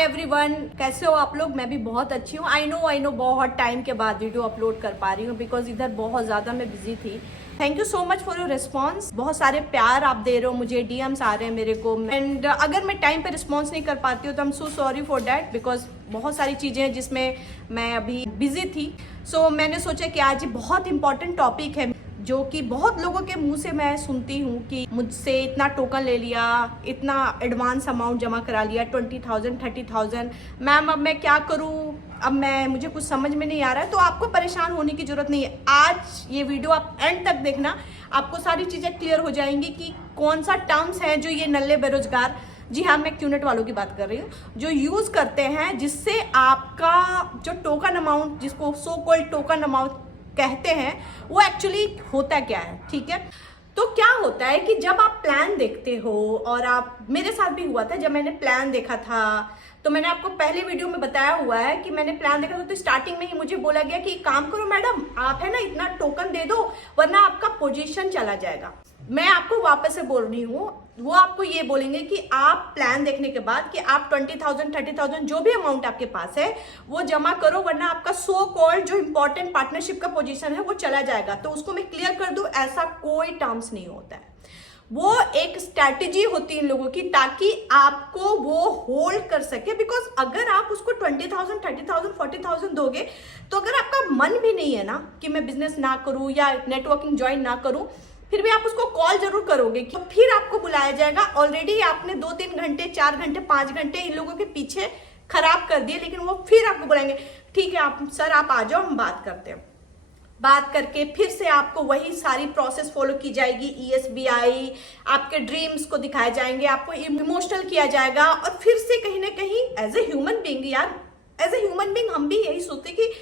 Hi everyone, कैसे हो आप लोग। मैं भी बहुत अच्छी हूँ। आई नो बहुत टाइम के बाद वीडियो अपलोड कर पा रही हूँ बिकॉज इधर बहुत ज़्यादा मैं बिजी थी। Thank you so much for your response. बहुत सारे प्यार आप दे रहे हो मुझे, डीएम्स आ रहे हैं मेरे को। एंड अगर मैं टाइम पे रिस्पॉन्स नहीं कर पाती हूँ तो I am so sorry for that because बहुत सारी चीज़ें हैं जिसमें मैं अभी बिजी थी। सो मैंने सोचा कि आज ये बहुत इंपॉर्टेंट टॉपिक है जो कि बहुत लोगों के मुंह से मैं सुनती हूँ कि मुझसे इतना टोकन ले लिया, इतना एडवांस अमाउंट जमा करा लिया, 20,000 30,000। मैम अब मैं क्या करूँ, अब मुझे कुछ समझ में नहीं आ रहा है। तो आपको परेशान होने की जरूरत नहीं है। आज ये वीडियो आप एंड तक देखना, आपको सारी चीज़ें क्लियर हो जाएंगी कि कौन सा टर्म्स है जो ये नल्ले बेरोजगार, जी हाँ मैं क्यूनेट वालों की बात कर रही हूँ, जो यूज़ करते हैं, जिससे आपका जो टोकन अमाउंट, जिसको सो कॉल्ड टोकन अमाउंट कहते हैं, वो एक्चुअली होता क्या है। ठीक है, तो क्या होता है कि जब आप प्लान देखते हो, और आप, मेरे साथ भी हुआ था जब मैंने प्लान देखा था, तो मैंने आपको पहले वीडियो में बताया हुआ है कि मैंने प्लान देखा था तो स्टार्टिंग में ही मुझे बोला गया कि काम करो मैडम, आप है ना इतना टोकन दे दो वरना आपका पोजीशन चला जाएगा। मैं आपको वापस से बोल रही हूँ, वो आपको ये बोलेंगे कि आप प्लान देखने के बाद कि आप 20,000 30,000 जो भी अमाउंट आपके पास है वो जमा करो वरना आपका सो कॉल्ड जो इंपॉर्टेंट पार्टनरशिप का पोजीशन है वो चला जाएगा। तो उसको मैं क्लियर कर दूं, ऐसा कोई टर्म्स नहीं होता है। वो एक स्ट्रैटेजी होती है इन लोगों की ताकि आपको वो होल्ड कर सके। बिकॉज अगर आप उसको 20,000 30,000 40,000 दोगे तो अगर आपका मन भी नहीं है ना कि मैं बिजनेस ना करूं या नेटवर्किंग ज्वाइन ना करूं, फिर भी आप उसको कॉल जरूर करोगे कि फिर आपको बुलाया जाएगा। ऑलरेडी आपने 2-3 घंटे 4 घंटे 5 घंटे इन लोगों के पीछे खराब कर दिए, लेकिन वो फिर आपको बुलाएंगे, ठीक है आप सर आप आ जाओ हम बात करते हैं। बात करके फिर से आपको वही सारी प्रोसेस फॉलो की जाएगी, ESBI, आपके ड्रीम्स को दिखाए जाएंगे, आपको इमोशनल किया जाएगा। और फिर से कहीं ना कहीं एज ए ह्यूमन बीइंग, यार एज ए ह्यूमन बीइंग हम भी यही सोचते कि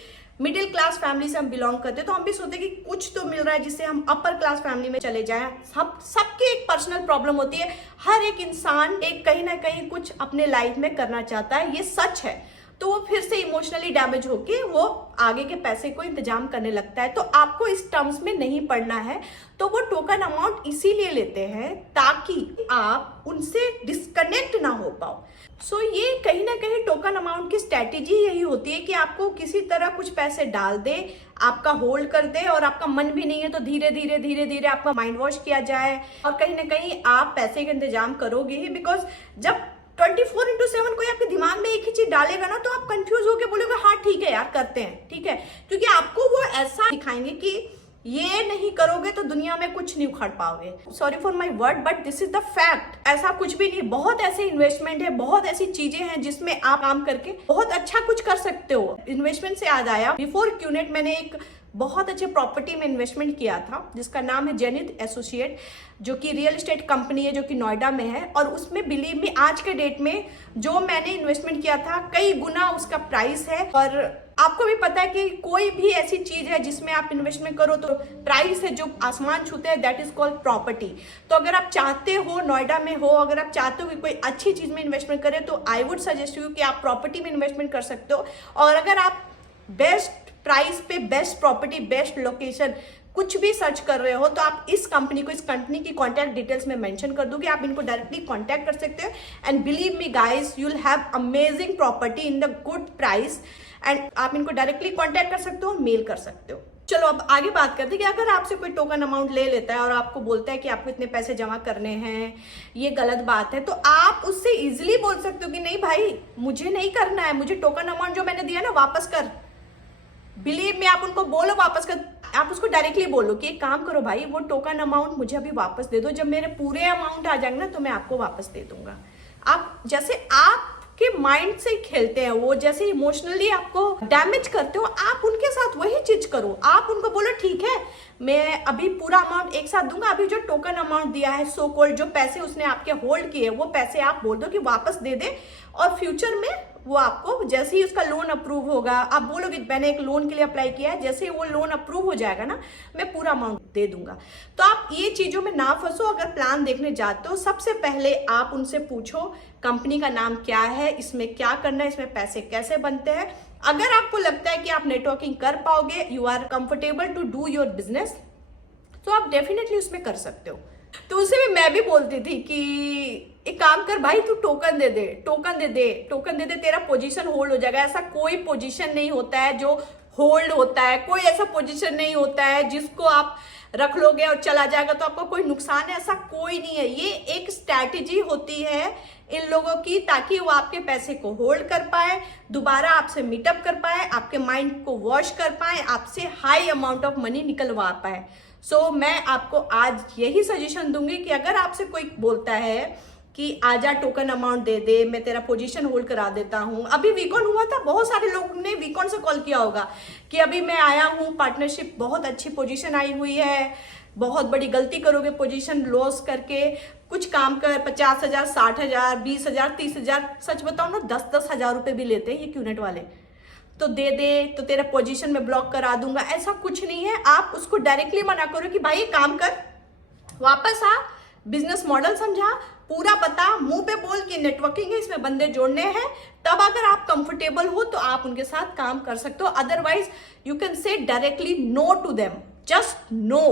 मिडिल क्लास फैमिली से हम बिलोंग करते हैं तो हम भी सोचते कि कुछ तो मिल रहा है जिससे हम अपर क्लास फैमिली में चले जाएं। सबकी एक पर्सनल प्रॉब्लम होती है। हर एक इंसान एक कहीं ना कहीं कुछ अपने लाइफ में करना चाहता है, ये सच है। तो वो फिर से इमोशनली डैमेज होके वो आगे के पैसे को इंतजाम करने लगता है। तो आपको इस टर्म्स में नहीं पड़ना है। तो वो टोकन अमाउंट इसीलिए लेते हैं ताकि आप उनसे डिस्कनेक्ट ना हो पाओ। सो ये कहीं ना कहीं टोकन अमाउंट की स्ट्रैटेजी यही होती है कि आपको किसी तरह कुछ पैसे डाल दे, आपका होल्ड कर दे, और आपका मन भी नहीं है तो धीरे धीरे आपका माइंड वॉश किया जाए और कहीं ना कहीं आप पैसे का इंतजाम करोगे ही। बिकॉज जब 24/7 कोई आपके दिमाग में एक ही चीज डालेगा ना तो आप कंफ्यूज होके बोलोगे हाँ ठीक है यार करते हैं, ठीक है, क्योंकि आपको वो ऐसा दिखाएंगे कि ये नहीं करोगे तो दुनिया में कुछ नहीं उखाड़ पाओगे। Sorry for my word but this is the fact. ऐसा कुछ भी नहीं, बहुत ऐसे इन्वेस्टमेंट है, बहुत ऐसी चीजें हैं जिसमें आप काम करके बहुत अच्छा कुछ कर सकते हो। इन्वेस्टमेंट से याद आया, बिफोर क्यूनेट मैंने एक बहुत अच्छे प्रॉपर्टी में इन्वेस्टमेंट किया था जिसका नाम है जेनिथ एसोसिएट, जो कि रियल एस्टेट कंपनी है जो कि नोएडा में है। और उसमें बिलीव मी आज के डेट में जो मैंने इन्वेस्टमेंट किया था कई गुना उसका प्राइस है। और आपको भी पता है कि कोई भी ऐसी चीज है जिसमें आप इन्वेस्टमेंट करो तो प्राइस है जो आसमान छूते हैं, दैट इज कॉल्ड प्रॉपर्टी। तो अगर आप चाहते हो नोएडा में हो, अगर आप चाहते हो कि कोई अच्छी चीज में इन्वेस्टमेंट करे तो आई वुड सजेस्ट यू कि आप प्रॉपर्टी में इन्वेस्टमेंट कर सकते हो। और अगर आप बेस्ट प्राइस पे बेस्ट प्रॉपर्टी बेस्ट लोकेशन कुछ भी सर्च कर रहे हो तो आप इस कंपनी की कॉन्टैक्ट डिटेल्स में मेंशन कर दोगे, आप इनको डायरेक्टली कॉन्टैक्ट कर सकते हो। And believe me guys, you will have amazing property in the good price. And आप इनको डायरेक्टली कॉन्टैक्ट कर सकते हो, मेल कर सकते हो। चलो अब आगे बात करते हैं कि अगर आपसे कोई टोकन अमाउंट ले लेता है और आपको बोलता है कि आपको इतने पैसे जमा करने हैं, ये गलत बात है, तो आप उससे इजिली बोल सकते हो कि नहीं भाई मुझे नहीं करना है, मुझे टोकन अमाउंट जो मैंने दिया ना वापस कर। बिलीव में आप उनको बोलो वापस कर, आप उसको डायरेक्टली बोलो कि एक काम करो भाई वो टोकन अमाउंट मुझे अभी वापस दे दो, जब मेरे पूरे अमाउंट आ जाएंगे ना तो मैं आपको वापस दे दूंगा। आप जैसे आपके माइंड से खेलते हैं वो, जैसे इमोशनली आपको डैमेज करते हो, आप उनके साथ वही चीज करो। आप उनको बोलो ठीक है मैं अभी पूरा अमाउंट एक साथ दूंगा, अभी जो टोकन अमाउंट दिया है सो कॉल्ड जो पैसे उसने आपके होल्ड किए वो पैसे आप बोल दो कि वापस दे दे। और फ्यूचर में वो आपको जैसे ही उसका लोन अप्रूव होगा, आप बोलोगे मैंने एक लोन के लिए अप्लाई किया है, जैसे ही वो लोन अप्रूव हो जाएगा ना मैं पूरा अमाउंट दे दूंगा। तो आप ये चीजों में ना फंसो। अगर प्लान देखने जाते हो सबसे पहले आप उनसे पूछो कंपनी का नाम क्या है, इसमें क्या करना है, इसमें पैसे कैसे बनते हैं। अगर आपको लगता है कि आप नेटवर्किंग कर पाओगे, you are comfortable to do your business, तो आप डेफिनेटली उसमें कर सकते हो। तो उसे भी मैं भी बोलती थी कि एक काम कर भाई, तू टोकन दे दे, टोकन दे दे, टोकन दे दे, तेरा पोजीशन होल्ड हो जाएगा। ऐसा कोई पोजीशन नहीं होता है जो होल्ड होता है, कोई ऐसा पोजीशन नहीं होता है जिसको आप रख लोगे और चला जाएगा तो आपको कोई नुकसान है, ऐसा कोई नहीं है। ये एक स्ट्रैटेजी होती है इन लोगों की, ताकि वो आपके पैसे को होल्ड कर पाए, दोबारा आपसे मीटअप कर पाए, आपके माइंड को वॉश कर पाए, आपसे हाई अमाउंट ऑफ मनी निकलवा पाए। सो मैं आपको आज यही सजेशन दूंगी कि अगर आपसे कोई बोलता है कि आजा टोकन अमाउंट दे दे, मैं तेरा पोजीशन होल्ड करा देता हूं। अभी वीकॉन हुआ था, बहुत सारे लोगों ने वीकॉन से कॉल किया होगा कि अभी मैं आया हूं, पार्टनरशिप बहुत अच्छी पोजीशन आई हुई है, बहुत बड़ी गलती करोगे पोजीशन लॉस करके, कुछ काम कर, 50,000, 60,000, 20,000, 30,000, सच बताओ ना 10-10 हजार रुपए भी लेते हैं ये क्यूनेट वाले। तो दे दे तो तेरा पोजीशन में ब्लॉक करा दूंगा, ऐसा कुछ नहीं है। आप उसको डायरेक्टली मना करो कि भाई काम कर, वापस आ, बिजनेस मॉडल समझा, पूरा बता, मुंह पे बोल कि नेटवर्किंग है, इसमें बंदे जोड़ने हैं, तब अगर आप कंफर्टेबल हो तो आप उनके साथ काम कर सकते हो। Otherwise you can say directly no to them, just no.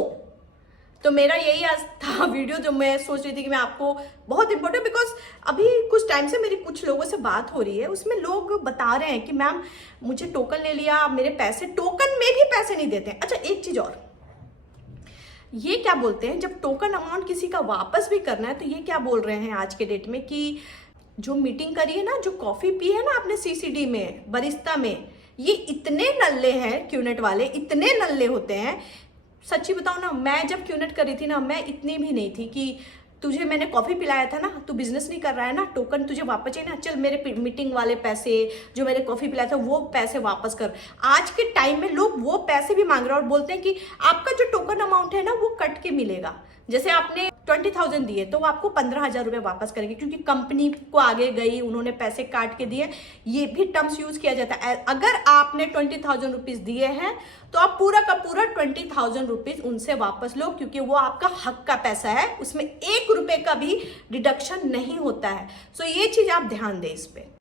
तो मेरा यही आज था वीडियो जो मैं सोच रही थी कि मैं आपको, बहुत इंपॉर्टेंट, बिकॉज अभी कुछ टाइम से मेरी कुछ लोगों से बात हो रही है, उसमें लोग बता रहे हैं कि मैम मुझे टोकन ले लिया, मेरे पैसे, टोकन में भी पैसे नहीं देते। अच्छा एक चीज और, ये क्या बोलते हैं, जब टोकन अमाउंट किसी का वापस भी करना है तो ये क्या बोल रहे हैं आज के डेट में कि जो मीटिंग करी है ना, जो कॉफी पी है ना आपने सीसीडी में, बरिस्ता में, ये इतने नल्ले हैं क्यूनेट वाले, इतने नल्ले होते हैं। सच्ची बताऊं ना, मैं जब क्यूनेट करी थी ना, मैं इतनी भी नहीं थी कि तुझे मैंने कॉफी पिलाया था ना, तू बिजनेस नहीं कर रहा है ना, टोकन तुझे वापस चाहिए ना, चल मेरे मीटिंग वाले पैसे, जो मेरे कॉफी पिलाया था वो पैसे वापस कर। आज के टाइम में लोग वो पैसे भी मांग रहे हैं और बोलते हैं कि आपका जो टोकन अमाउंट है ना वो कट के मिलेगा। जैसे आपने 20,000 दिए तो वो आपको 15,000 रुपये वापस करेंगे, क्योंकि कंपनी को आगे गई, उन्होंने पैसे काट के दिए। ये भी टर्म्स यूज किया जाता है। अगर आपने 20,000 रुपीज दिए हैं तो आप पूरा का पूरा 20,000 रुपीज उनसे वापस लो, क्योंकि वो आपका हक का पैसा है, उसमें 1 रुपए का भी डिडक्शन नहीं होता है। सो ये चीज आप ध्यान दें इस पे।